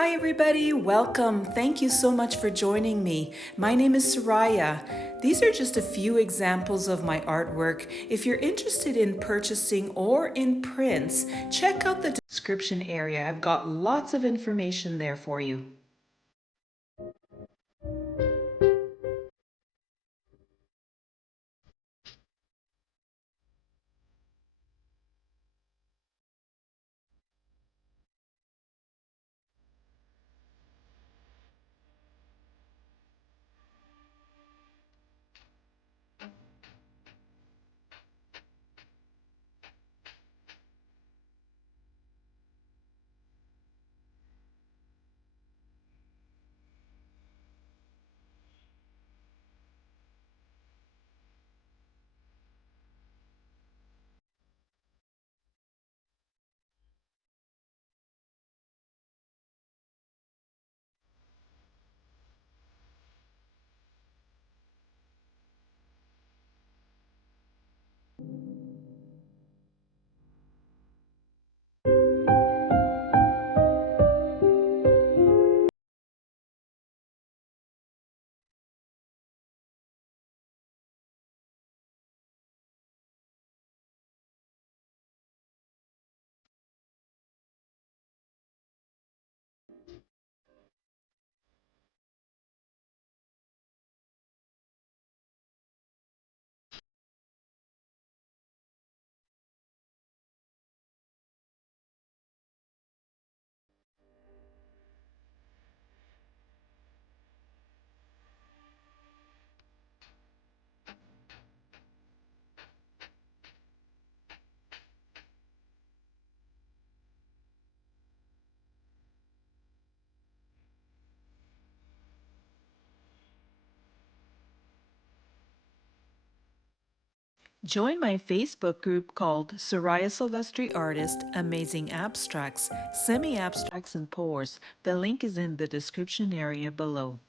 Hi, everybody. Welcome. Thank you so much for joining me. My name is Soraya. These are just a few examples of my artwork. If you're interested in purchasing or in prints, check out the description area. I've got lots of information there for you. Join my Facebook group called SorayaSilvestriArtist Amazing Abstracts, Semi Abstracts, and Pours. The link is in the description area below.